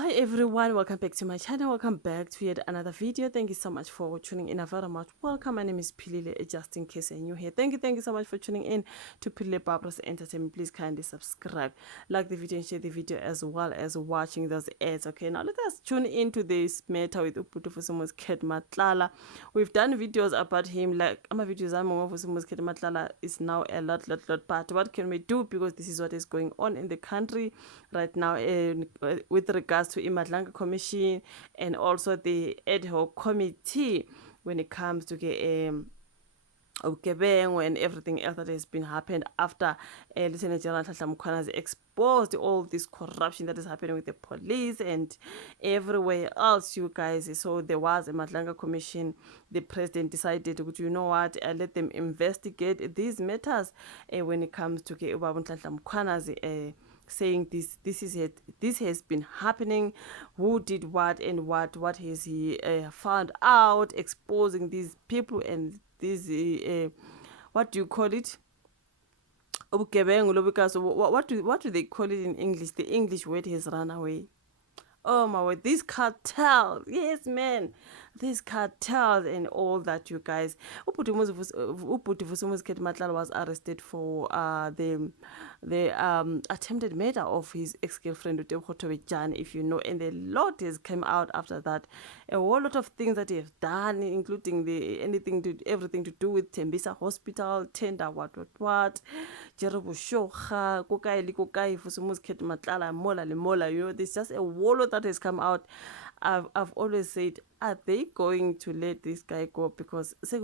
Hi everyone, welcome back to my channel. Welcome back to yet another video. Thank you so much for tuning in. Very much welcome. My name is Pilile. Just in case you're new here, thank you so much for tuning in to Pilile Barbara's Entertainment. Please kindly subscribe, like the video, and share the video, as well as watching those ads. Okay, now let us tune into this matter with Uputu Fusumo's Ket Matlala. We've done videos about him, like my videos I'm of Fusumo's Ket Matlala is now a lot. But what can we do, because this is what is going on in the country right now with regards to Imadlanga Commission and also the ad hoc committee when it comes to Ugebengu and everything else that has been happened after Lieutenant General Nhlanhla Mukhwana has exposed all this corruption that is happening with the police and everywhere else, you guys. So there was a Madlanga Commission. The president decided, you know what, let them investigate these matters when it comes to Ubaba Nhlanhla Mukhwana's saying this has been happening, who did what and what has he found out, exposing these people and these what do you call it, because what do they call it in English? The English word has run away. Oh my word, these cartels, yes man, these cartels and all that, you guys. Uputi Vusumuzi Ket Matlala was arrested for the attempted murder of his ex-girlfriend Utebhotobe Jan, if you know, and a lot has come out after that. A whole lot of things that he has done, including everything to do with Tembisa Hospital, tender, what, Jerobo Shoha, Kokai Vusumuzi Ket Matlala, Mola, you know, there's just a whole lot that has come out. I've always said, are they going to let this guy go? Because it's like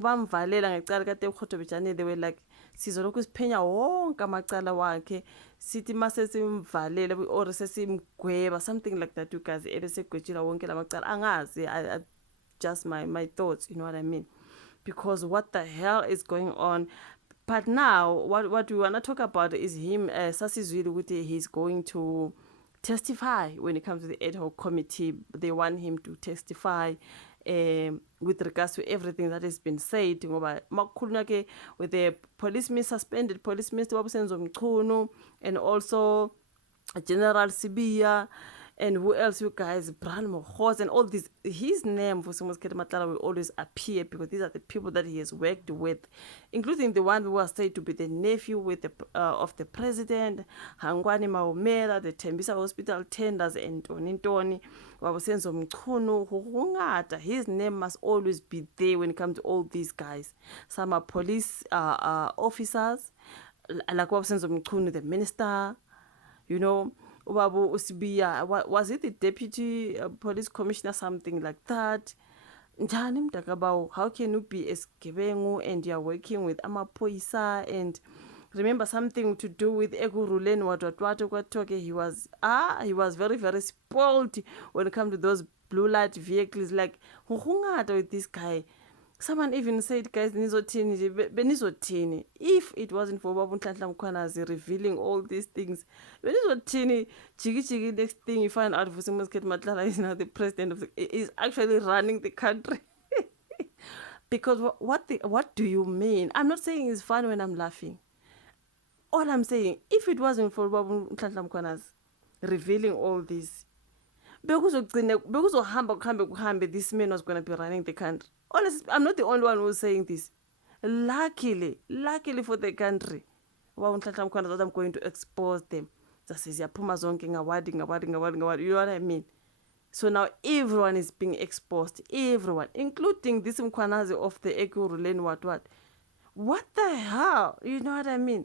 bamvalela ngecala kaTebhotobe Jan, they were like, sizolokhu siphenya wonke amacala wakhe sithi mase simvalele or sesimgweba, something like that, you guys, ebesegwetshela wonke lamacala angazi. I just my thoughts, you know what I mean, because what the hell is going on. But now what we want to talk about is him sasizwile ukuthi he's going to testify when it comes to the ad hoc committee. They want him to testify with regards to everything that has been said. With the suspended police minister Wabusenzo Mchunu, and also General Sibia, and who else, you guys, Bran Mohos, and all this. His name for Vusumuzi Ket Matlala will always appear, because these are the people that he has worked with, including the one who was said to be the nephew of the president, Hangwani Maumela, the Tembisa Hospital tenders, and Toni Wabusenzo Mchunu. His name must always be there when it comes to all these guys. Some are police officers, like Wabusenzo Mchunu, the minister, you know. Ubabu Usibia, was it the deputy police commissioner, something like that? Njani mdakabao, how can you be a Gebengu and you're working with Amapoisa? And remember something to do with Eguruleni what he was very spoiled when it comes to those blue light vehicles. Like with this guy. Someone even said, guys, benizotini. If it wasn't for Babu Nhlanhla Mukhwana revealing all these things, benizotini. Chigi, next thing you find out, Vusumuzi Ket Matlala is now the president is actually running the country. Because what do you mean? I'm not saying it's fun when I'm laughing. All I'm saying, if it wasn't for Babu Nhlanhla Mukhwana revealing all this, this man was going to be running the country. Honestly, I'm not the only one who's saying this. Luckily for the country, I'm going to expose them. You know what I mean? So now everyone is being exposed. Everyone, including this Mkhwanazi of the Ekurhuleni what. What the hell? You know what I mean?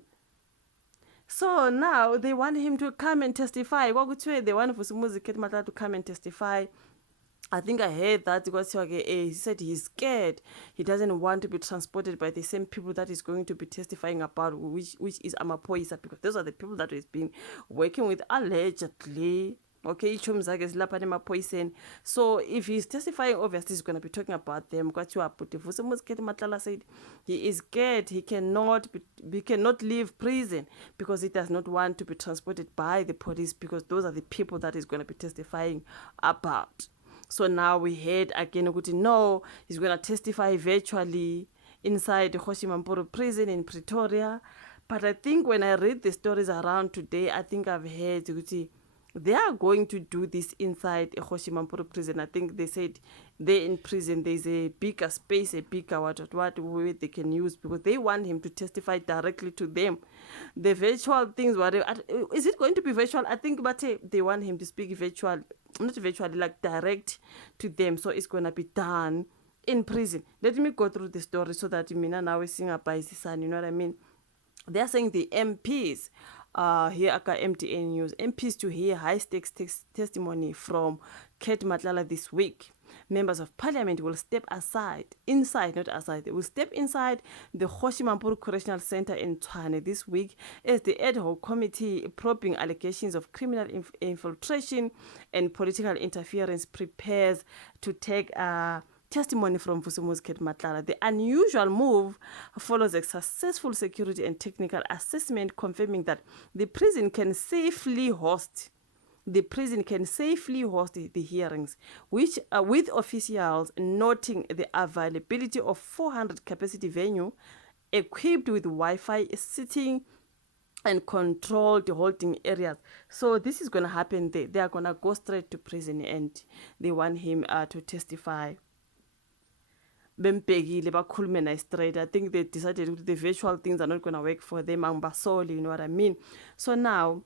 So now they want him to come and testify. They want Vusumuzi Ket Matlala to come and testify. I think I heard that he said he's scared. He doesn't want to be transported by the same people that he's going to be testifying about, which is Amapoisa, because those are the people that he's been working with allegedly. Okay, so if he's testifying, obviously he's going to be talking about them. Vusumuzi Ket Matlala said he is scared. He cannot leave prison because he does not want to be transported by the police, because those are the people that he's going to be testifying about. So now we heard again, no, he's going to testify virtually inside the Kgoshi Mampuru prison in Pretoria. But I think when I read the stories around today, I think I've heard they are going to do this inside a Kgoshi Mampuru prison. I think they said there in prison there's a bigger space, a bigger what way they can use, because they want him to testify directly to them. The virtual things, whatever, is it going to be virtual? I think, but they want him to speak virtual, not virtually, like direct to them. So it's going to be done in prison. Let me go through the story so that Mina now is seeing a son, you know what I mean? They are saying the MPs, here at MTN News, MPs to hear high-stakes testimony from Kate Matlala this week. Members of Parliament will step inside, they will step inside the Kgoshi Mampuru Correctional Center in Tshwane this week as the ad hoc committee probing allegations of criminal infiltration and political interference prepares to take testimony from Vusumuzi Kate Matlala. The unusual move follows a successful security and technical assessment confirming that the prison can safely host the hearings, which with officials noting the availability of 400 capacity venue equipped with Wi-Fi, sitting and controlled holding areas. So this is going to happen there. They are going to go straight to prison and they want him to testify. Straight. I think they decided the virtual things are not going to work for them. You know what I mean? So now,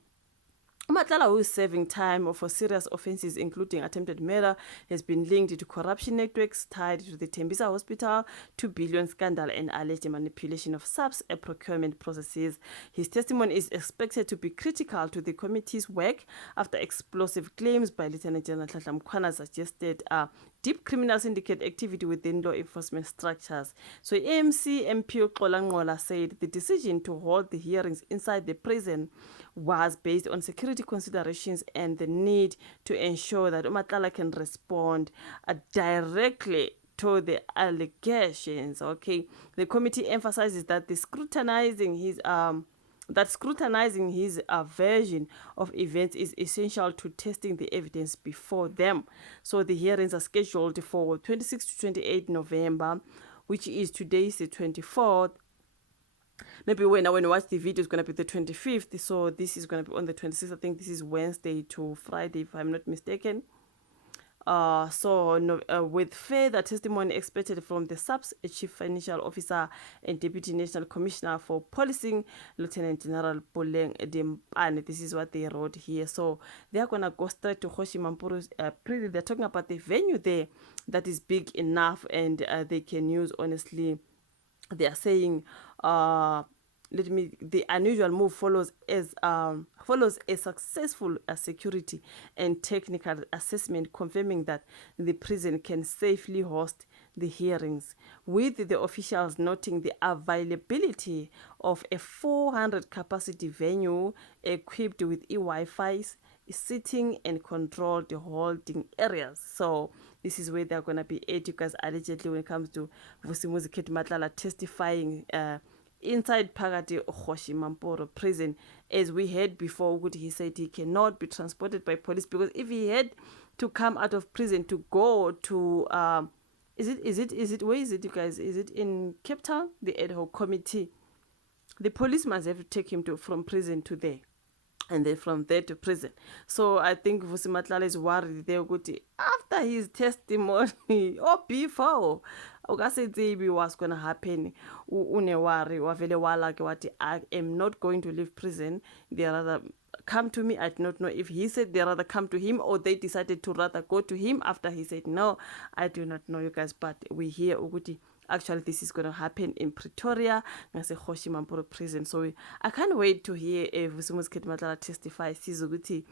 Matlala, who is serving time for serious offences including attempted murder, has been linked to corruption networks tied to the Tembisa Hospital, 2 billion scandal and alleged manipulation of SAPS procurement processes. His testimony is expected to be critical to the committee's work after explosive claims by Lieutenant General Tlhahla Mkhwana suggested deep criminal syndicate activity within law enforcement structures. So AMC MP Xola Nqola said the decision to hold the hearings inside the prison was based on security considerations and the need to ensure that Matlala can respond directly to the allegations. Okay, the committee emphasizes that scrutinizing his version of events is essential to testing the evidence before them. So the hearings are scheduled for 26 to 28 November, which is today's the 24th. Maybe when you watch the video, it's going to be the 25th. So this is going to be on the 26th. I think this is Wednesday to Friday, if I'm not mistaken. With further testimony expected from the SAPS Chief Financial Officer and Deputy National Commissioner for Policing, Lieutenant General Boleng Dempane. This is what they wrote here. So they are going to go straight to Kgoshi Mampuru's prison. They're talking about the venue there that is big enough and they can use, honestly. They are saying the unusual move follows a successful security and technical assessment confirming that the prison can safely host the hearings, with the officials noting the availability of a 400 capacity venue equipped with Wi-Fi, sitting and controlled holding areas. So this is where they're going to be at, you guys, allegedly, when it comes to Vusumuzi Kate Matlala testifying inside Phakathi Kgoshi Mampuru prison. As we heard before, he said he cannot be transported by police, because if he had to come out of prison to go to where is it, you guys? Is it in Cape Town? The ad hoc committee. The police must have to take him from prison to there, and then from there to prison. So I think Vusi Matlala is worried there after his testimony or before ukasetsibi what's going to happen. Unewari wavele walake wathi, I am not going to leave prison. They rather come to me. I do not know if he said they rather come to him or they decided to rather go to him after he said no. I do not know, you guys, but we hear ukuthi actually this is going to happen in Pretoria, ngase Kgoshi Mampuru prison. So I can't wait to hear Vusumuzi Kate Matlala testify, Sizuguti,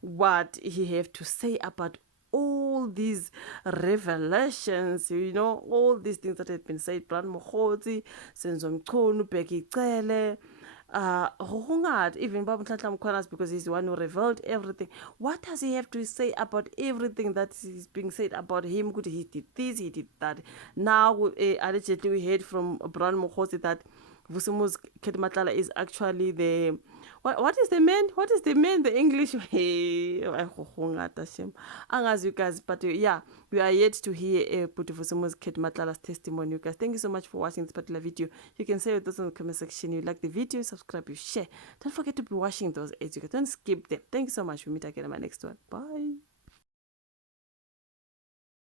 what he have to say about all these revelations, all these things that have been said. Brand Mokgotsi, Senzo Mchunu, Bheki Cele, even Baba Tlhahla Mkhwana, because he's the one who revealed everything. What does he have to say about everything that is being said about him? He did this, he did that. Now, allegedly, we heard from Brand Mokgotsi that Vusumuzi Kate Matlala is actually the what is the man? What is the man? The English. Hey, angazi you guys, but yeah, we are yet to hear Putufusumo's Kate Matlala's testimony. You guys, thank you so much for watching this particular video. You can say your thoughts in the comment section. You like the video, subscribe, you share. Don't forget to be watching those ads. You guys don't skip them. Thank you so much. We meet again in my next one. Bye.